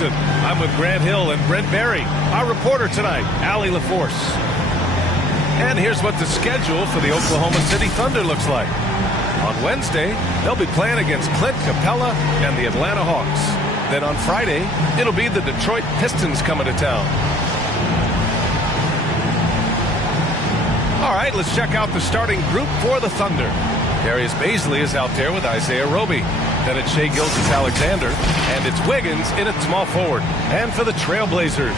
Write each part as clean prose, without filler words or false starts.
Anderson. I'm with Grant Hill and Brent Berry. Our reporter tonight, Allie LaForce. And here's what the schedule for the Oklahoma City Thunder looks like. On Wednesday, they'll be playing against Clint Capella and the Atlanta Hawks. Then on Friday, it'll be the Detroit Pistons coming to town. All right, let's check out the starting group for the Thunder. Darius Bazley is out there with Isaiah Roby. Then it's Gilges Alexander, and it's Wiggins in at small forward. And for the Trailblazers,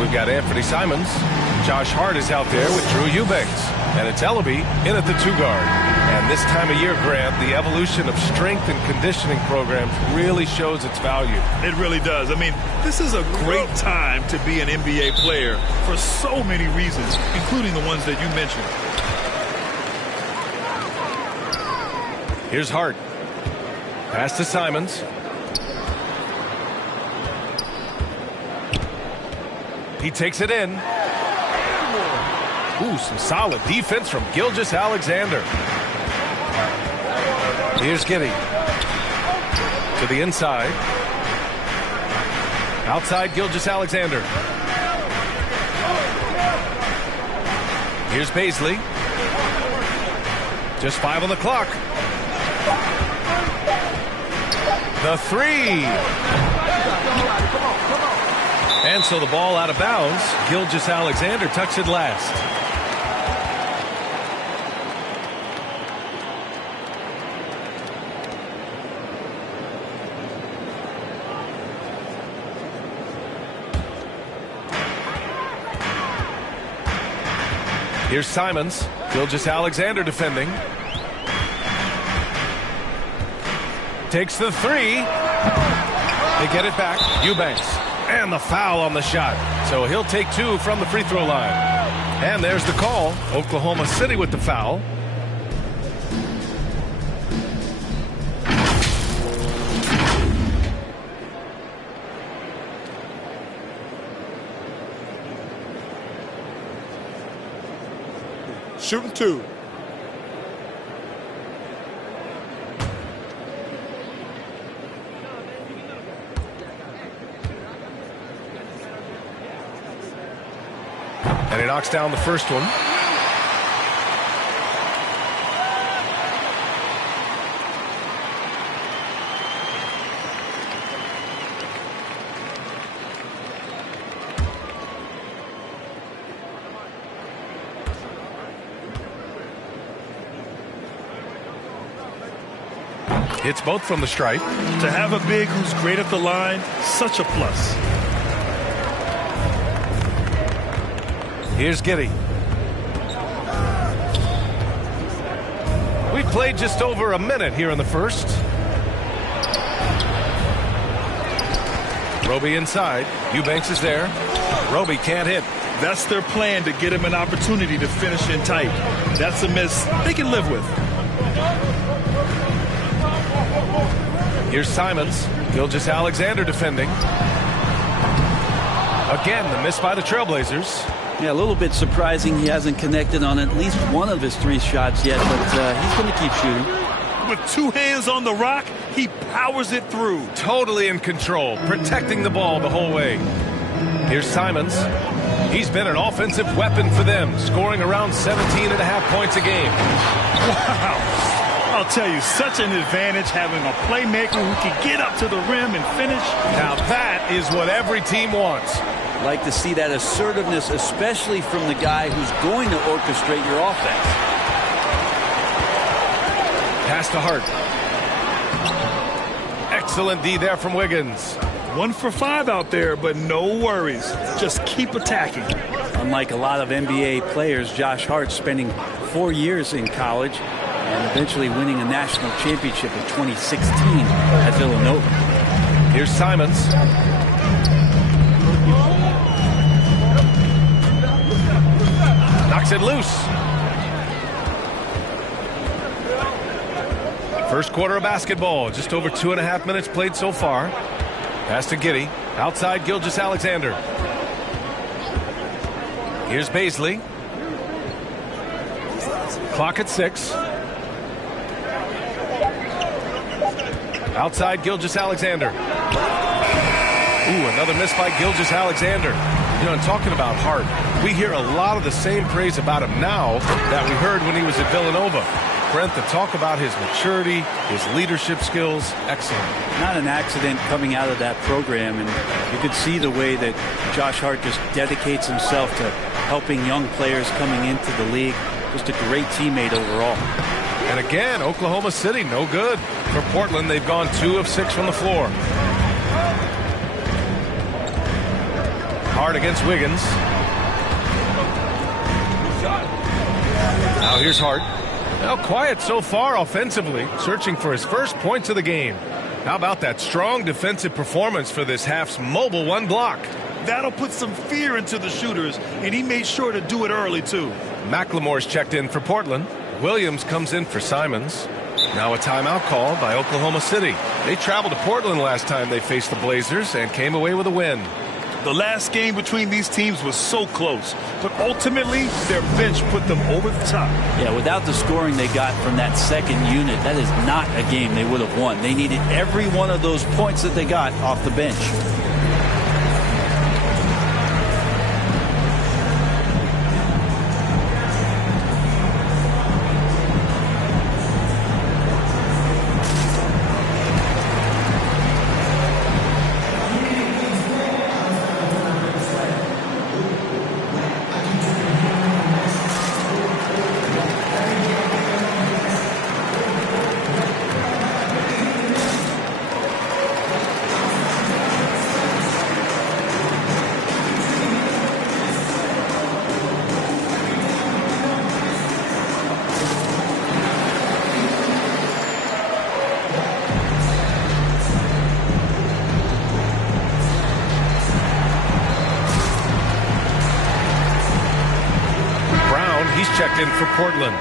we've got Anthony Simons. Josh Hart is out there with Drew Eubanks. And it's Ellaby in at the 2-guard. And this time of year, Grant, the evolution of strength and conditioning programs really shows its value. It really does. I mean, this is a great time to be an NBA player for so many reasons, including the ones that you mentioned. Here's Hart. Pass to Simons. He takes it in. Ooh, some solid defense from Gilges Alexander. Here's Giddey. To the inside. Outside Gilges Alexander. Here's Bazley. Just 5 on the clock. The 3. And so the ball out of bounds. Gilges Alexander tucks it last. Here's Simons. Gilges Alexander defending. Takes the 3. They get it back. Eubanks. And the foul on the shot. So he'll take 2 from the free throw line. And there's the call. Oklahoma City with the foul. Shooting 2. And he knocks down the first one. Hits both from the stripe. To have a big who's great at the line, such a plus. Here's Giddey. We've played just over a minute here in the first. Roby inside. Eubanks is there. Roby can't hit. That's their plan, to get him an opportunity to finish in tight. That's a miss they can live with. Here's Simons. Gilges Alexander defending. Again, the miss by the Trailblazers. Yeah, a little bit surprising he hasn't connected on at least one of his 3 shots yet, but he's going to keep shooting. With 2 hands on the rock, he powers it through. Totally in control, protecting the ball the whole way. Here's Simons. He's been an offensive weapon for them, scoring around 17.5 points a game. Wow. I'll tell you, such an advantage having a playmaker who can get up to the rim and finish. Now that is what every team wants. Like to see that assertiveness, especially from the guy who's going to orchestrate your offense. Pass to Hart. Excellent D there from Wiggins. 1 for 5 out there, but no worries. Just keep attacking. Unlike a lot of NBA players, Josh Hart spending 4 years in college and eventually winning a national championship in 2016 at Villanova. Here's Simons. Knocks it loose. First quarter of basketball. Just over 2.5 minutes played so far. Pass to Giddey. Outside Gilges Alexander. Here's Bazley. Clock at 6. Outside Gilges Alexander. Ooh, another miss by Gilges Alexander. You know, and talking about Hart, we hear a lot of the same praise about him now that we heard when he was at Villanova. Brent, the talk about his maturity, his leadership skills, excellent. Not an accident coming out of that program, and you could see the way that Josh Hart just dedicates himself to helping young players coming into the league. Just a great teammate overall. And again, Oklahoma City, no good. For Portland, they've gone 2 of 6 from the floor. Hart against Wiggins. Now here's Hart. Now quiet so far offensively, searching for his first points of the game. How about that strong defensive performance for this half's mobile one block? That'll put some fear into the shooters, and he made sure to do it early, too. McLemore's checked in for Portland. Williams comes in for Simons. Now a timeout called by Oklahoma City. They traveled to Portland last time they faced the Blazers and came away with a win. The last game between these teams was so close, but ultimately their bench put them over the top. Yeah, without the scoring they got from that second unit, that is not a game they would have won. They needed every one of those points that they got off the bench. Checked in for Portland.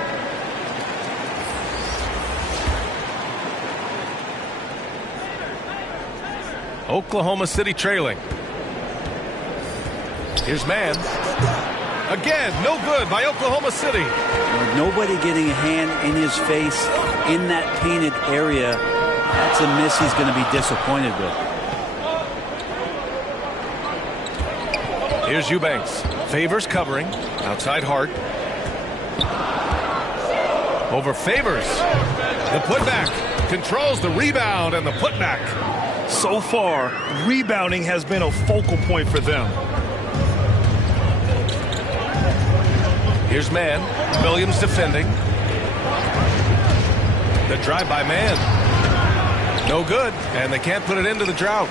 Oklahoma City trailing. Here's Mann. Again, no good by Oklahoma City. With nobody getting a hand in his face in that painted area, that's a miss he's going to be disappointed with. Here's Eubanks. Favors covering. Outside Hart. Over Favors. The putback. Controls the rebound and the putback. So far, rebounding has been a focal point for them. Here's Mann. Williams defending. The drive by Mann. No good, and they can't put it into the drought.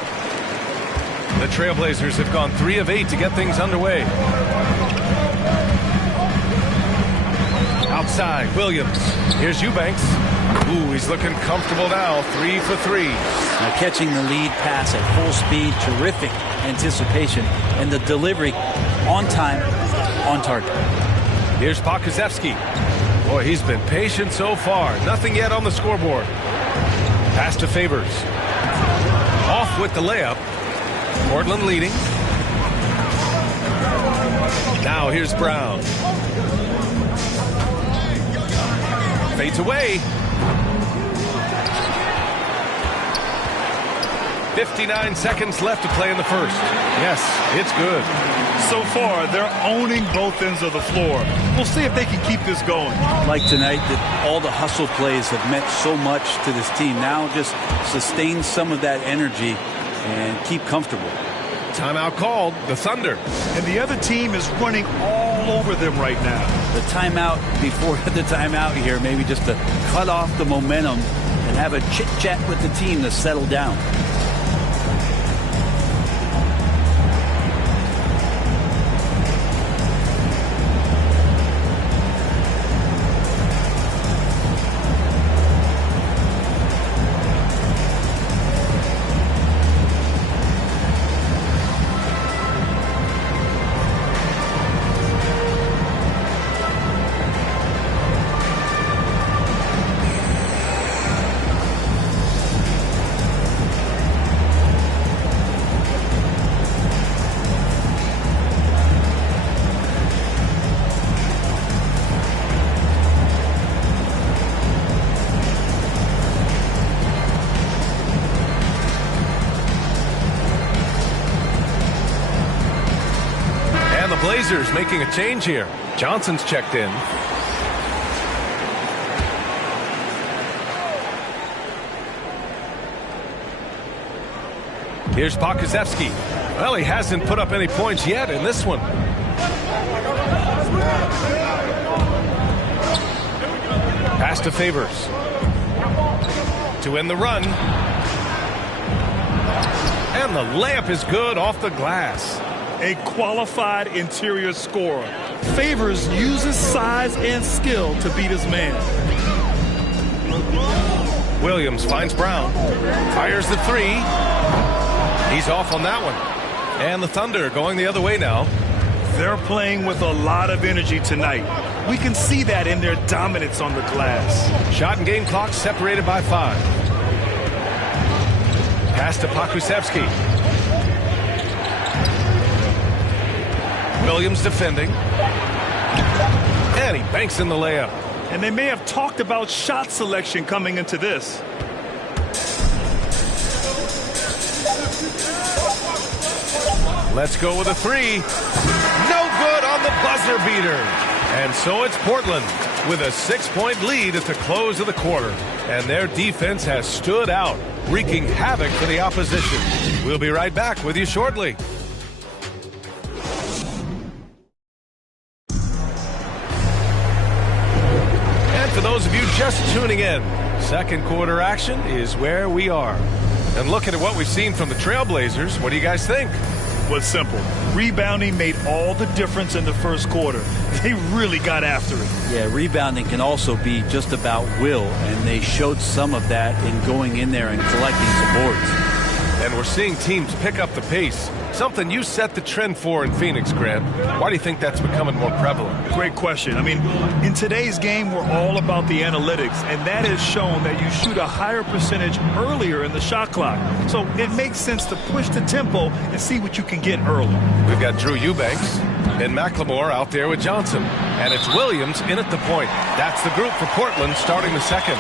The Trailblazers have gone 3 of 8 to get things underway. Outside, Williams. Here's Eubanks. Ooh, he's looking comfortable now. 3 for 3. Now catching the lead pass at full speed, terrific anticipation, and the delivery on time, on target. Here's Pokusevski. Boy, he's been patient so far. Nothing yet on the scoreboard. Pass to Favors. Off with the layup. Portland leading. Now here's Brown. Fades away. 59 seconds left to play in the first. Yes, it's good. So far, they're owning both ends of the floor. We'll see if they can keep this going. Like tonight, that all the hustle plays have meant so much to this team. Now just sustain some of that energy and keep comfortable. Timeout called, the Thunder. And the other team is running all over them right now. The timeout before the timeout here, maybe just to cut off the momentum and have a chit-chat with the team to settle down. Blazers making a change here. Johnson's checked in. Here's Pokusevski. Well, he hasn't put up any points yet in this one. Pass to Favors. To end the run. And the layup is good off the glass. A qualified interior scorer. Favors uses size and skill to beat his man. Williams finds Brown. Fires the three. He's off on that one. And the Thunder going the other way now. They're playing with a lot of energy tonight. We can see that in their dominance on the glass. Shot and game clock separated by 5. Pass to Pokusevski. Williams defending. And he banks in the layup. And they may have talked about shot selection coming into this. Let's go with a three. No good on the buzzer beater. And so it's Portland with a 6-point lead at the close of the quarter. And their defense has stood out, wreaking havoc for the opposition. We'll be right back with you shortly. And for those of you just tuning in, second quarter action is where we are. And looking at what we've seen from the Trailblazers, what do you guys think? Was simple. Rebounding made all the difference in the first quarter. They really got after it. Yeah, rebounding can also be just about will, and they showed some of that in going in there and collecting some boards. And we're seeing teams pick up the pace, something you set the trend for in Phoenix, Grant. Why do you think that's becoming more prevalent? Great question. I mean, in today's game, we're all about the analytics, and that has shown that you shoot a higher percentage earlier in the shot clock. So it makes sense to push the tempo and see what you can get early. We've got Drew Eubanks and McLemore out there with Johnson. And it's Williams in at the point. That's the group for Portland starting the second.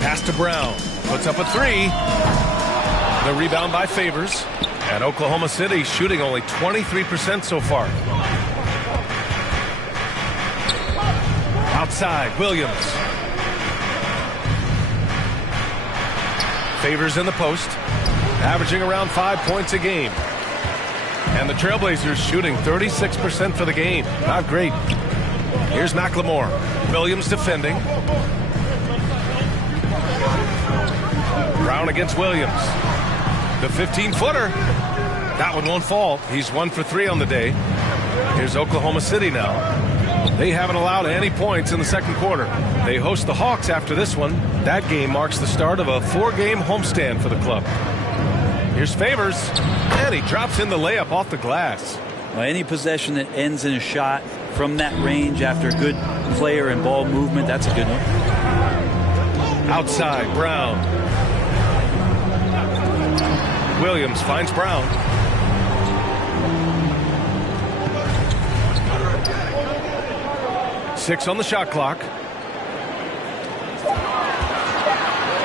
Pass to Brown. Puts up a three. The rebound by Favors. And Oklahoma City shooting only 23% so far. Outside, Williams. Favors in the post. Averaging around 5 points a game. And the Trailblazers shooting 36% for the game. Not great. Here's McLemore. Williams defending. Brown against Williams. The 15-footer. That one won't fall. He's 1 for 3 on the day. Here's Oklahoma City now. They haven't allowed any points in the second quarter. They host the Hawks after this one. That game marks the start of a 4-game homestand for the club. Here's Favors. And he drops in the layup off the glass. Well, any possession that ends in a shot from that range after good player and ball movement, that's a good one. Outside, Brown. Williams finds Brown. Six on the shot clock.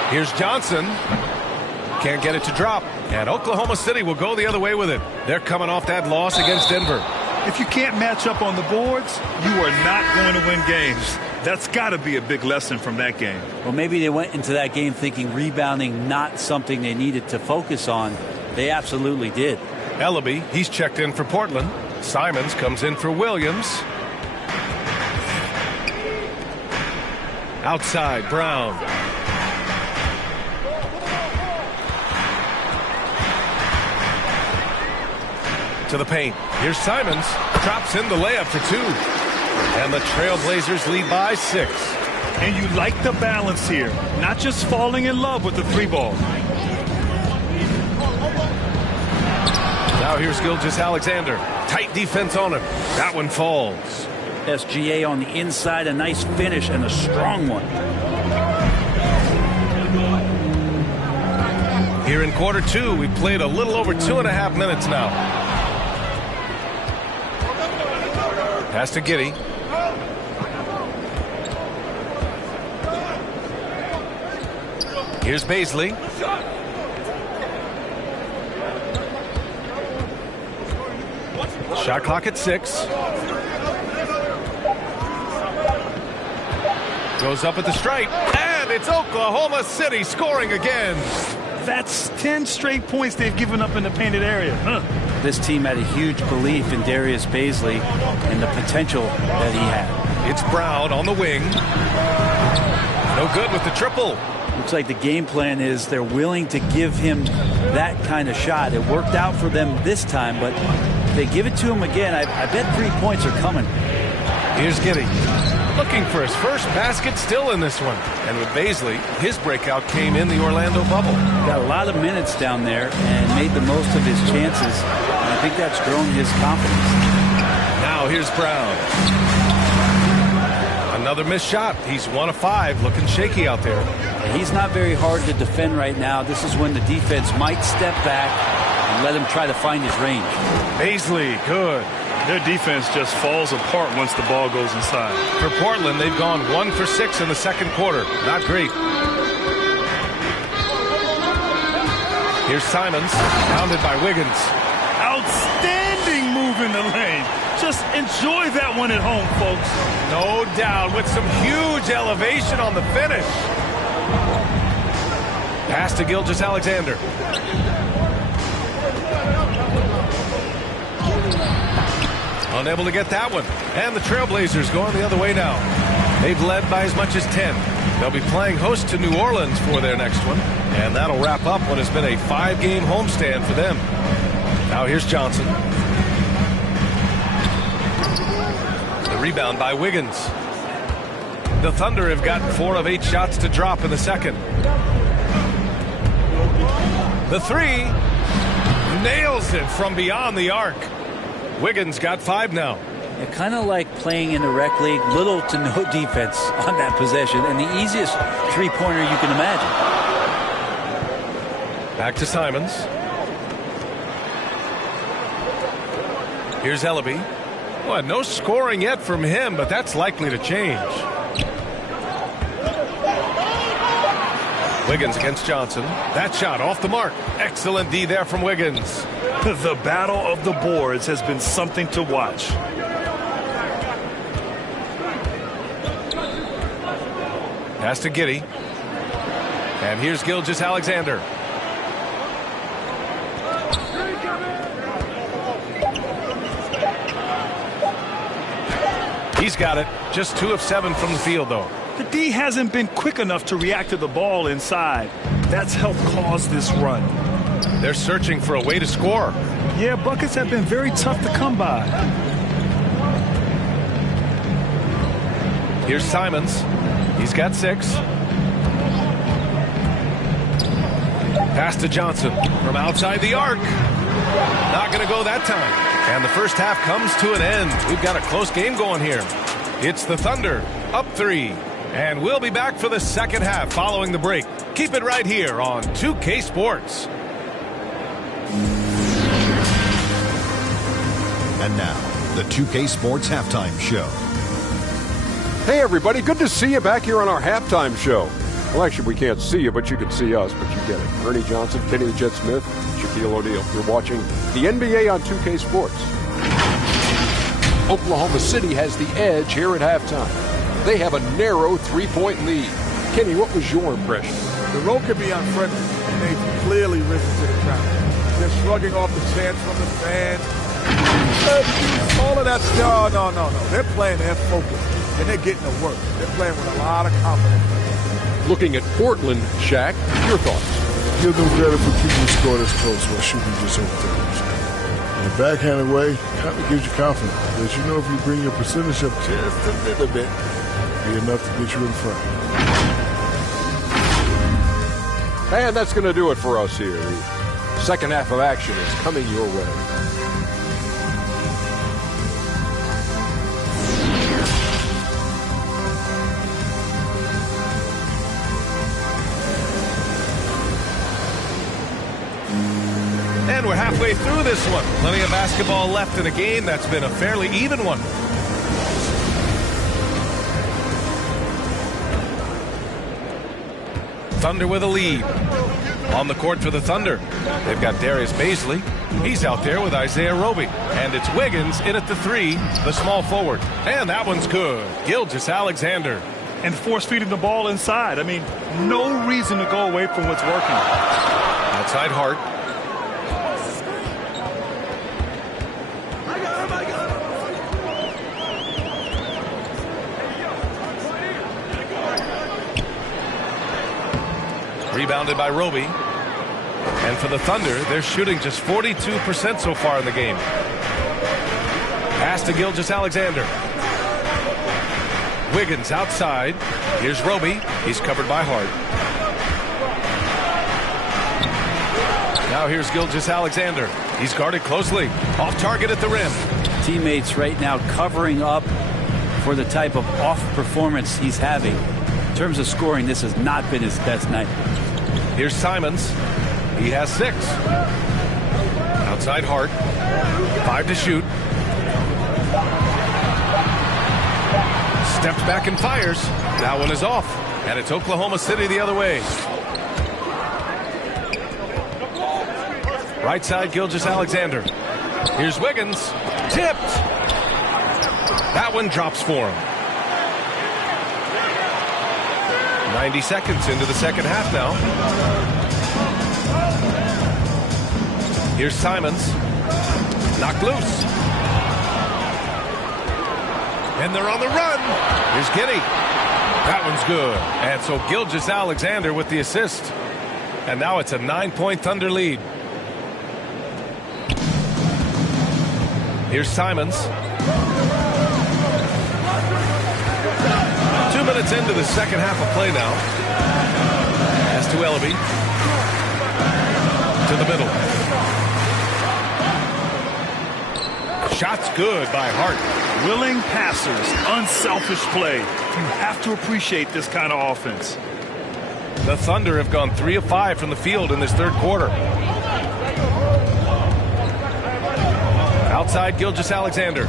Here's Johnson. Can't get it to drop. And Oklahoma City will go the other way with it. They're coming off that loss against Denver. If you can't match up on the boards, you are not going to win games. That's got to be a big lesson from that game. Well, maybe they went into that game thinking rebounding not something they needed to focus on. They absolutely did. Ellaby, he's checked in for Portland. Simons comes in for Williams. Outside, Brown. To the paint. Here's Simons. Drops in the layup for 2. And the Trailblazers lead by 6. And you like the balance here. Not just falling in love with the 3-ball. Now here's Gilges Alexander. Tight defense on him. That one falls. SGA on the inside. A nice finish and a strong one. Here in quarter two, we've played a little over 2.5 minutes now. Pass to Giddey. Here's Baisley. Shot clock at 6. Goes up at the stripe, and it's Oklahoma City scoring again. That's 10 straight points they've given up in the painted area. This team had a huge belief in Darius Baisley and the potential that he had. It's Brown on the wing. No good with the triple. Looks like the game plan is they're willing to give him that kind of shot. It worked out for them this time, but if they give it to him again, I bet 3 points are coming. Here's Giddey. Looking for his first basket still in this one. And with Baisley, his breakout came in the Orlando bubble. Got a lot of minutes down there and made the most of his chances. And I think that's grown his confidence. Now here's Brown. Another missed shot. He's 1 of 5, looking shaky out there. He's not very hard to defend right now. This is when the defense might step back and let him try to find his range. Baisley, good. Their defense just falls apart once the ball goes inside. For Portland, they've gone 1 for 6 in the second quarter. Not great. Here's Simons, pounded by Wiggins. Outstanding move in the lane. Just enjoy that one at home, folks. No doubt, with some huge elevation on the finish. Pass to Gilges Alexander. Unable to get that one. And the Trailblazers going the other way now. They've led by as much as 10. They'll be playing host to New Orleans for their next one. And that'll wrap up what has been a 5-game homestand for them. Now here's Johnson. The rebound by Wiggins. The Thunder have gotten 4 of 8 shots to drop in the second. The 3 nails it from beyond the arc. Wiggins got 5 now. Kind of like playing in the rec league, little to no defense on that possession, and the easiest three-pointer you can imagine. Back to Simons. Here's Ellaby. Well, no scoring yet from him, but that's likely to change. Wiggins against Johnson. That shot off the mark. Excellent D there from Wiggins. The battle of the boards has been something to watch. Pass to Giddey. And here's Gilges Alexander. He's got it. Just 2 of 7 from the field, though. The D hasn't been quick enough to react to the ball inside. That's helped cause this run. They're searching for a way to score. Yeah, buckets have been very tough to come by. Here's Simons. He's got 6. Pass to Johnson from outside the arc. Not going to go that time. And the first half comes to an end. We've got a close game going here. It's the Thunder up 3. And we'll be back for the second half following the break. Keep it right here on 2K Sports. And now, the 2K Sports Halftime Show. Hey, everybody. Good to see you back here on our halftime show. Well, actually, we can't see you, but you can see us, but you get it. Ernie Johnson, Kenny the Jet Smith, Shaquille O'Neal. You're watching the NBA on 2K Sports. Oklahoma City has the edge here at halftime. They have a narrow 3-point lead. Kenny, what was your impression? The road could be unfriendly, and they've clearly risen to the crowd. They're shrugging off the chants from the fans. All of that, no. They're playing their focus, and they're getting to work. They're playing with a lot of confidence. Looking at Portland, Shaq, your thoughts? Give them credit for keeping the score this close while shooting just over 30%. In a backhanded way, kind of gives you confidence. Because you know if you bring your percentage up just a little bit, it'll be enough to get you in front. And that's going to do it for us here. The second half of action is coming your way. And we're halfway through this one. Plenty of basketball left in a game that's been a fairly even one. Thunder with a lead. On the court for the Thunder, they've got Darius Baisley. He's out there with Isaiah Roby. And it's Wiggins in at the three, the small forward. And that one's good. Gilges Alexander. And force feeding the ball inside. I mean, no reason to go away from what's working. Outside Hart. Rebounded by Roby. And for the Thunder, they're shooting just 42% so far in the game. Pass to Gilges Alexander. Wiggins outside. Here's Roby. He's covered by Hart. Now here's Gilges Alexander. He's guarded closely. Off target at the rim. Teammates right now covering up for the type of off performance he's having. In terms of scoring, this has not been his best night. Here's Simons. He has 6. Outside Hart. 5 to shoot. Steps back and fires. That one is off. And it's Oklahoma City the other way. Right side, Gilges Alexander. Here's Wiggins. Tipped. That one drops for him. 90 seconds into the second half now. Here's Simons. Knocked loose. And they're on the run. Here's Giddey. That one's good. And so Gilges Alexander with the assist. And now it's a 9-point Thunder lead. Here's Simons. 2 minutes into the second half of play now. Pass to Ellaby. To the middle. Shot's good by Hart. Willing passers, unselfish play. You have to appreciate this kind of offense. The Thunder have gone 3 of 5 from the field in this third quarter. Outside, Gilges Alexander.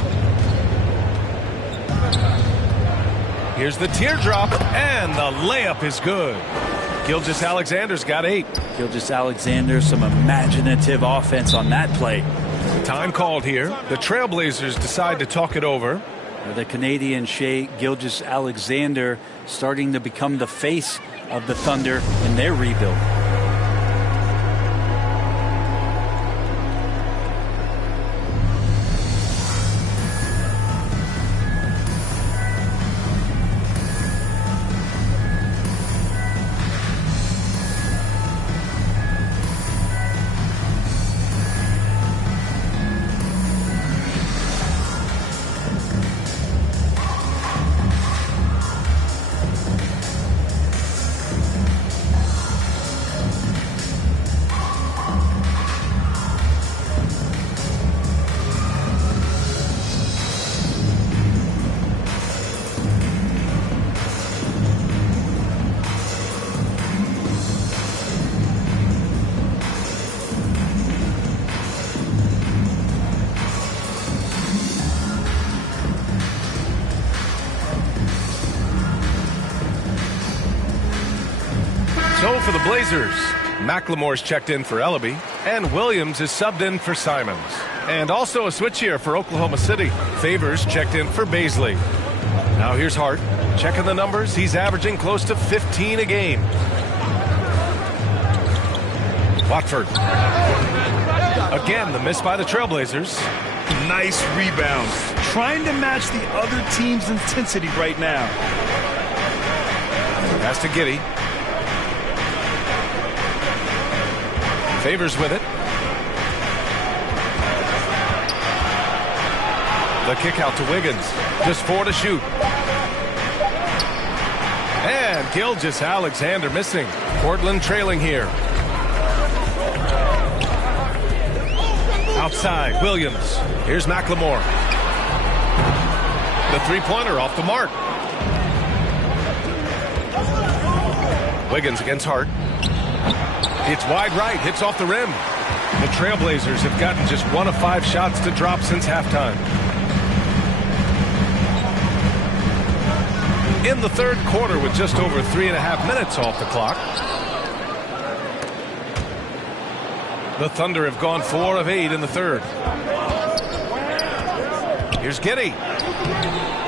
Here's the teardrop, and the layup is good. Gilges Alexander's got 8. Gilges Alexander, some imaginative offense on that play. Time called here. The Trailblazers decide to talk it over. The Canadian Shea Gilges Alexander starting to become the face of the Thunder in their rebuild. So for the Blazers, McLemore's checked in for Ellaby, and Williams is subbed in for Simons. And also a switch here for Oklahoma City. Favors checked in for Baisley. Now here's Hart. Checking the numbers, he's averaging close to 15 a game. Watford. Again, the miss by the Trailblazers. Nice rebound. Trying to match the other team's intensity right now. Pass to Giddey. Favors with it. The kick out to Wiggins. Just 4 to shoot. And Gilges Alexander missing. Portland trailing here. Outside, Williams. Here's McLemore. The three-pointer off the mark. Wiggins against Hart. It's wide right, hits off the rim. The Trailblazers have gotten just 1 of 5 shots to drop since halftime. In the third quarter, with just over 3.5 minutes off the clock, the Thunder have gone 4 of 8 in the third. Here's Giddey.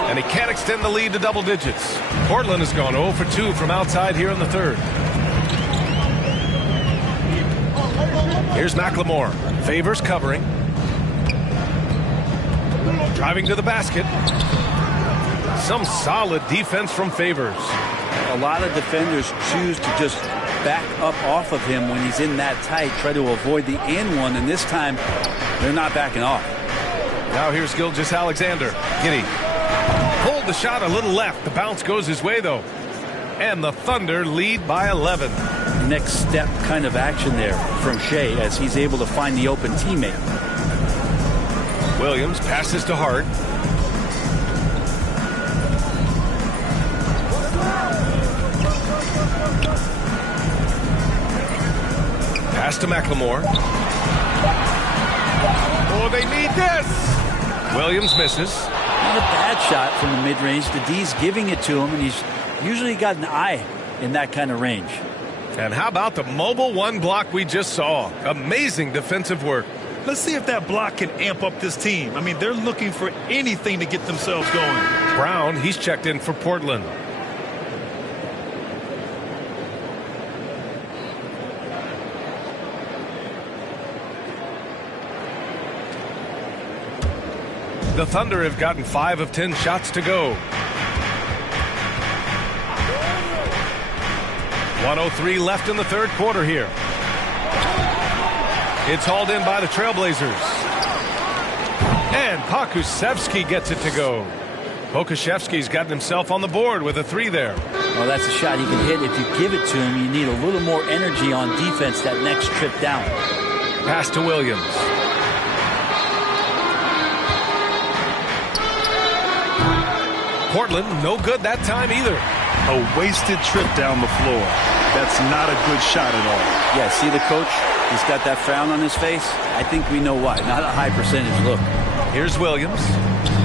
And he can't extend the lead to double digits. Portland has gone 0 for 2 from outside here in the third. Here's McLemore. Favors covering. Driving to the basket. Some solid defense from Favors. A lot of defenders choose to just back up off of him when he's in that tight, try to avoid the and one, and this time they're not backing off. Now here's Gilges Alexander. Giddey pulled the shot a little left. The bounce goes his way, though. And the Thunder lead by 11. Next step kind of action there from Shea as he's able to find the open teammate. Williams passes to Hart. Pass to McLemore. Oh, they need this. Williams misses. Not a bad shot from the mid-range. The D's giving it to him, and he's usually got an eye in that kind of range. And how about the mobile one block we just saw? Amazing defensive work. Let's see if that block can amp up this team. I mean, they're looking for anything to get themselves going. Brown, he's checked in for Portland. The Thunder have gotten 5 of 10 shots to go. 1:03 left in the third quarter here. It's hauled in by the Trailblazers. And Pokusevski gets it to go. Pokusevski's gotten himself on the board with a 3 there. Well, that's a shot he can hit. If you give it to him, you need a little more energy on defense that next trip down. Pass to Williams. Portland, no good that time either. A wasted trip down the floor. That's not a good shot at all. Yeah, see the coach? He's got that frown on his face. I think we know why. Not a high percentage look. Here's Williams.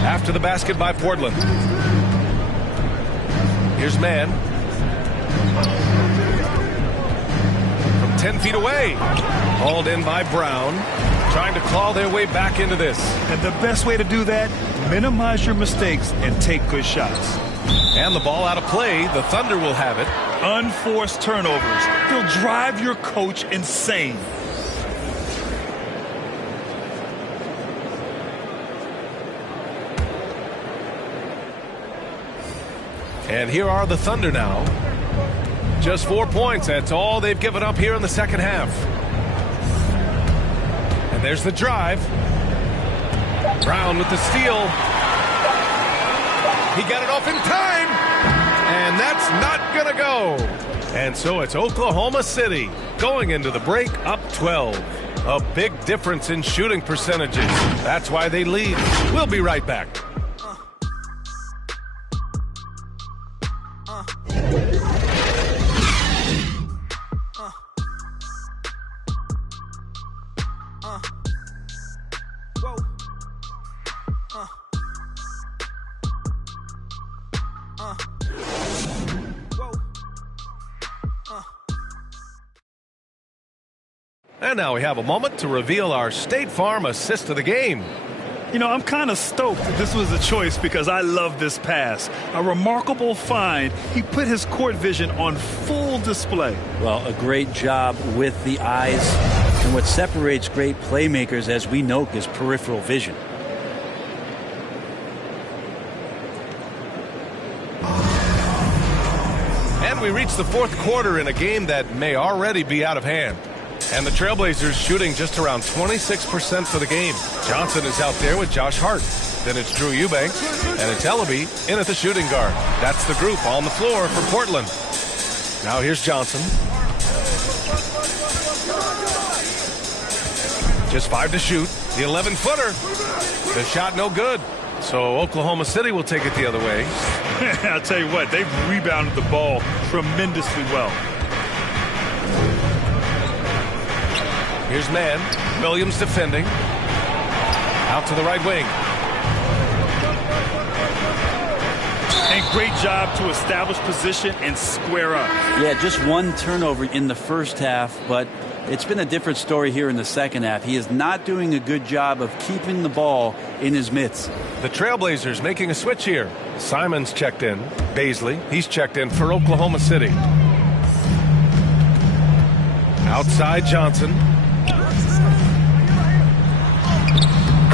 After the basket by Portland. Here's Mann. From 10 feet away. Hauled in by Brown. Trying to claw their way back into this. And the best way to do that, minimize your mistakes and take good shots. And the ball out of play. The Thunder will have it. Unforced turnovers. They'll drive your coach insane. And here are the Thunder now. Just 4 points. That's all they've given up here in the second half. And there's the drive. Brown with the steal. He got it off in time. And that's not going to go. And so it's Oklahoma City going into the break up 12. A big difference in shooting percentages. That's why they lead. We'll be right back. And now we have a moment to reveal our State Farm assist of the game. You know, I'm kind of stoked that this was a choice because I love this pass. A remarkable find. He put his court vision on full display. Well, a great job with the eyes. And what separates great playmakers, as we know, is peripheral vision. And we reach the fourth quarter in a game that may already be out of hand. And the Trailblazers shooting just around 26% for the game. Johnson is out there with Josh Hart. Then it's Drew Eubanks, and it's Ellaby in at the shooting guard. That's the group on the floor for Portland. Now here's Johnson. Just 5 to shoot. The 11-footer. The shot no good. So Oklahoma City will take it the other way. I'll tell you what, they've rebounded the ball tremendously well. Here's man. Williams defending. Out to the right wing. And great job to establish position and square up. Yeah, just one turnover in the first half, but it's been a different story here in the second half. He is not doing a good job of keeping the ball in his mitts. The Trailblazers making a switch here. Simons checked in. Baisley, he's checked in for Oklahoma City. Outside Johnson.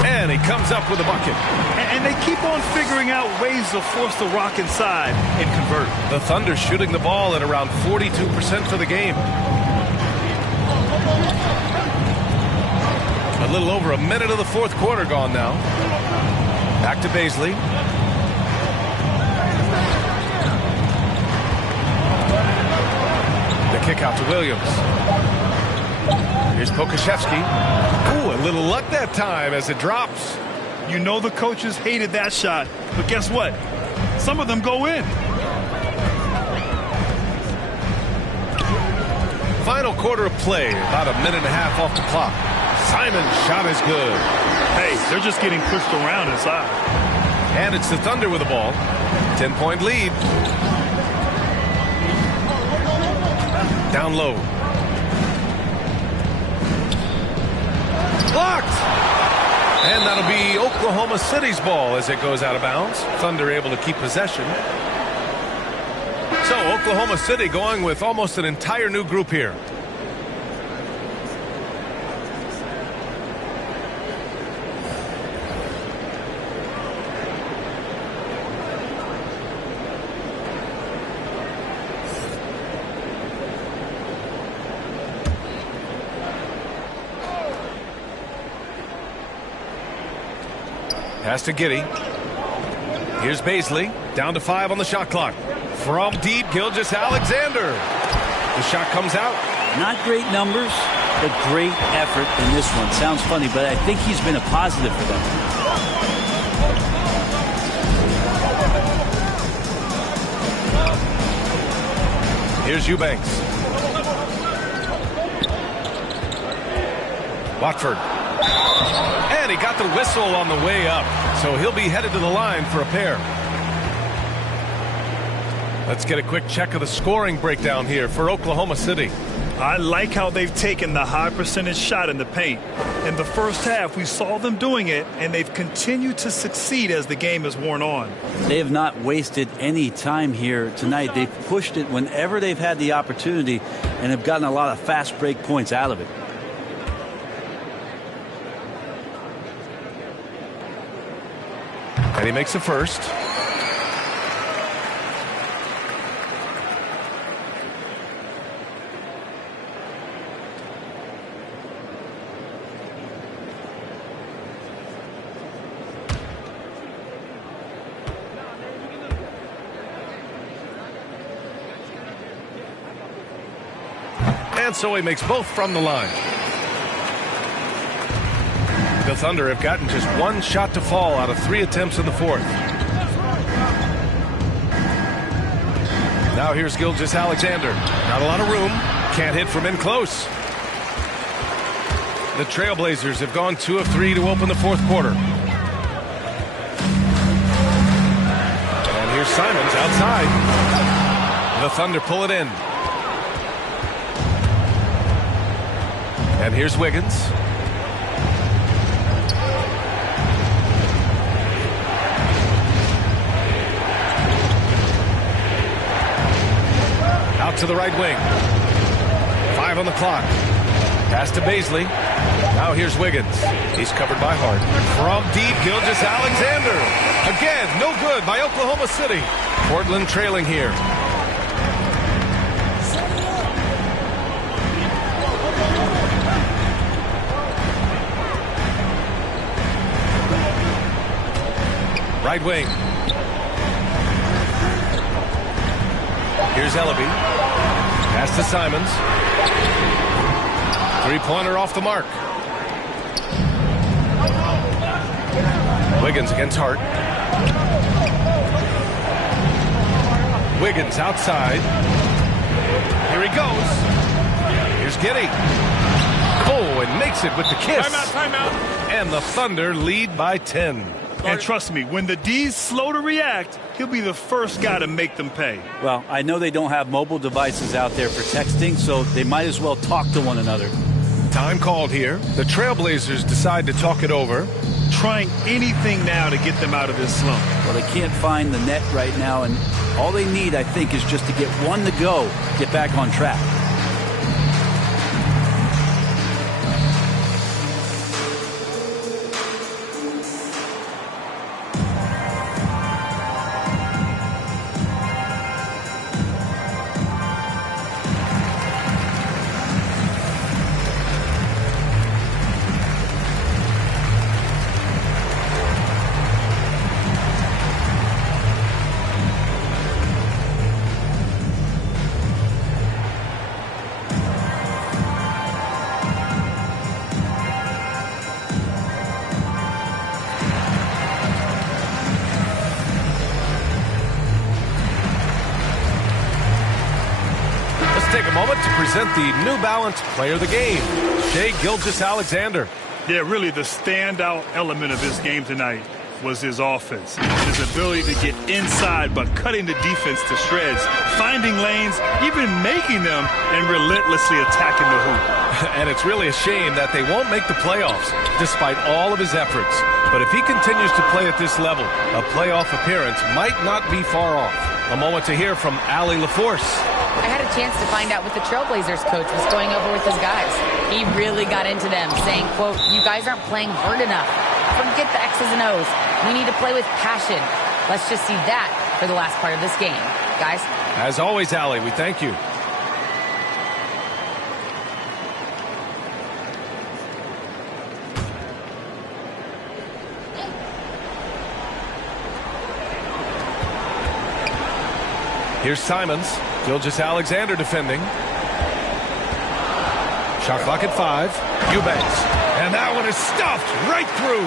And he comes up with a bucket. And they keep on figuring out ways to force the rock inside and convert. The Thunder shooting the ball at around 42% for the game. A little over a minute of the fourth quarter gone now. Back to Baisley. The kick out to Williams. Here's Pokashevsky. Ooh, a little luck that time as it drops. You know the coaches hated that shot, but guess what? Some of them go in. Final quarter of play, about a minute and a half off the clock. Simon's shot is good. Hey, they're just getting pushed around inside. And it's the Thunder with the ball. 10-point lead. Down low. Blocked! And that'll be Oklahoma City's ball as it goes out of bounds. Thunder able to keep possession. So Oklahoma City going with almost an entire new group here. Pass to Giddey. Here's Baisley. Down to 5 on the shot clock. From deep, Gilges Alexander. The shot comes out. Not great numbers, but great effort in this one. Sounds funny, but I think he's been a positive for them. Here's Eubanks. Watford. And he got the whistle on the way up, so he'll be headed to the line for a pair. Let's get a quick check of the scoring breakdown here for Oklahoma City. I like how they've taken the high percentage shot in the paint. In the first half, we saw them doing it, and they've continued to succeed as the game has worn on. They have not wasted any time here tonight. They've pushed it whenever they've had the opportunity and have gotten a lot of fast break points out of it. And he makes the first. And so he makes both from the line. The Thunder have gotten just one shot to fall out of 3 attempts in the fourth. Now here's Gilges Alexander. Not a lot of room. Can't hit from in close. The Trailblazers have gone 2 of 3 to open the fourth quarter. And here's Simons outside. The Thunder pull it in. And here's Wiggins. Out to the right wing. 5 on the clock. Pass to Baisley. Now here's Wiggins. He's covered by Hart. From deep, Gilges Alexander. Again, no good by Oklahoma City. Portland trailing here. Right wing. Here's Ellaby. Pass to Simons. Three-pointer off the mark. Wiggins against Hart. Wiggins outside. Here he goes. Here's Giddey. Oh, and makes it with the kiss. Timeout. And the Thunder lead by 10. And trust me, when the D's slow to react, he'll be the first guy to make them pay. Well, I know they don't have mobile devices out there for texting, so they might as well talk to one another. Time called here. The Trailblazers decide to talk it over. Trying anything now to get them out of this slump. Well, they can't find the net right now, and all they need, I think, is just to get one to go, get back on track. Take a moment to present the New Balance Player of the Game, Gilges Alexander. Yeah, really the standout element of his game tonight was his offense. His ability to get inside but cutting the defense to shreds, finding lanes, even making them, and relentlessly attacking the hoop. And it's really a shame that they won't make the playoffs despite all of his efforts. But if he continues to play at this level, a playoff appearance might not be far off. A moment to hear from Allie LaForce. I had a chance to find out what the Trailblazers coach was going over with his guys. He really got into them, saying, quote, "You guys aren't playing hard enough. Forget the X's and O's. We need to play with passion. Let's just see that for the last part of this game. Guys." As always, Allie, we thank you. Here's Simons. Gilges Alexander defending. Shot clock at 5. Eubanks. And that one is stuffed right through.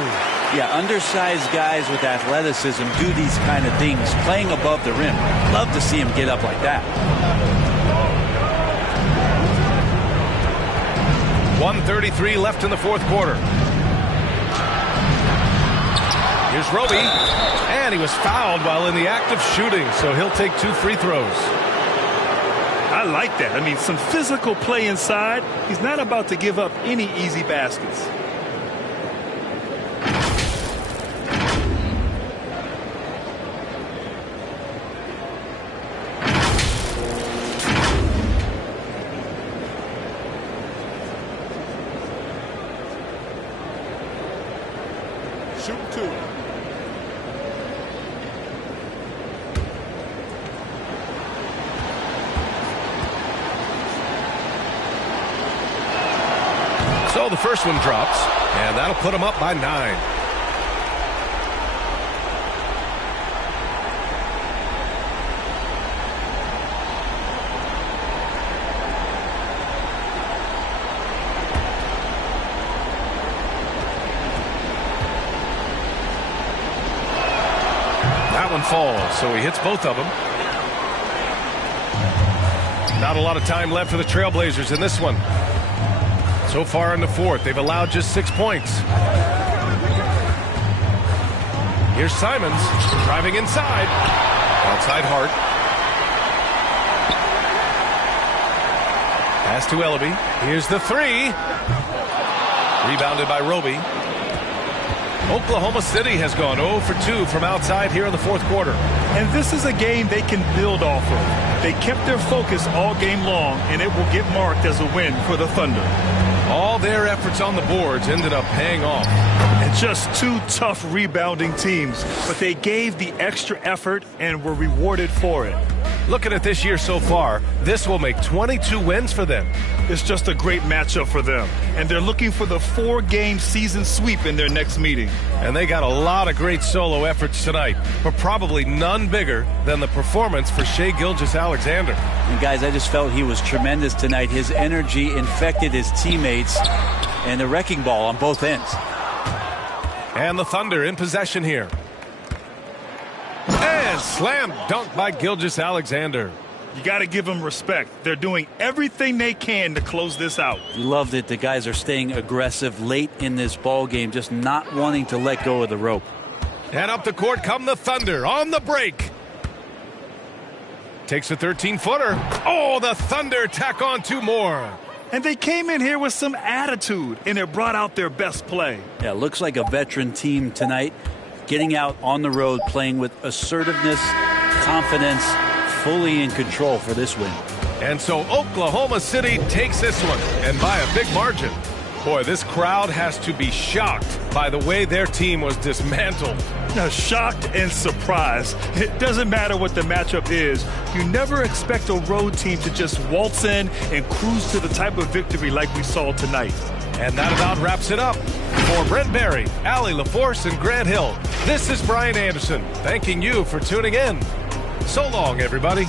Yeah, undersized guys with athleticism do these kind of things, playing above the rim. Love to see him get up like that. 1:33 left in the fourth quarter. Here's Roby. And he was fouled while in the act of shooting, so he'll take 2 free throws. I like that. I mean, some physical play inside. He's not about to give up any easy baskets. Shoot 2. So the first one drops, and that'll put him up by 9. That one falls, so he hits both of them. Not a lot of time left for the Trailblazers in this one. So far in the fourth, they've allowed just 6 points. Here's Simons driving inside. Outside Hart. Pass to Ellaby. Here's the 3. Rebounded by Roby. Oklahoma City has gone 0 for 2 from outside here in the fourth quarter. And this is a game they can build off of. They kept their focus all game long, and it will get marked as a win for the Thunder. All their efforts on the boards ended up paying off. And just 2 tough rebounding teams, but they gave the extra effort and were rewarded for it. Looking at this year so far, this will make 22 wins for them. It's just a great matchup for them, and they're looking for the 4-game season sweep in their next meeting. And they got a lot of great solo efforts tonight, but probably none bigger than the performance for Gilges Alexander. And guys, I just felt he was tremendous tonight. His energy infected his teammates, and the wrecking ball on both ends. And the Thunder in possession here. And slam dunk by Gilges Alexander. You got to give them respect. They're doing everything they can to close this out. You love that the guys are staying aggressive late in this ball game, just not wanting to let go of the rope. And up the court come the Thunder on the break. Takes a 13-footer. Oh, the Thunder tack on 2 more. And they came in here with some attitude, and it brought out their best play. Yeah, looks like a veteran team tonight, getting out on the road, playing with assertiveness, confidence, fully in control for this win. And so Oklahoma City takes this one, and by a big margin. Boy, this crowd has to be shocked by the way their team was dismantled. Now, shocked and surprised. It doesn't matter what the matchup is. You never expect a road team to just waltz in and cruise to the type of victory like we saw tonight. And that about wraps it up. For Brent Barry, Allie LaForce, and Grant Hill, this is Brian Anderson, thanking you for tuning in. So long, everybody.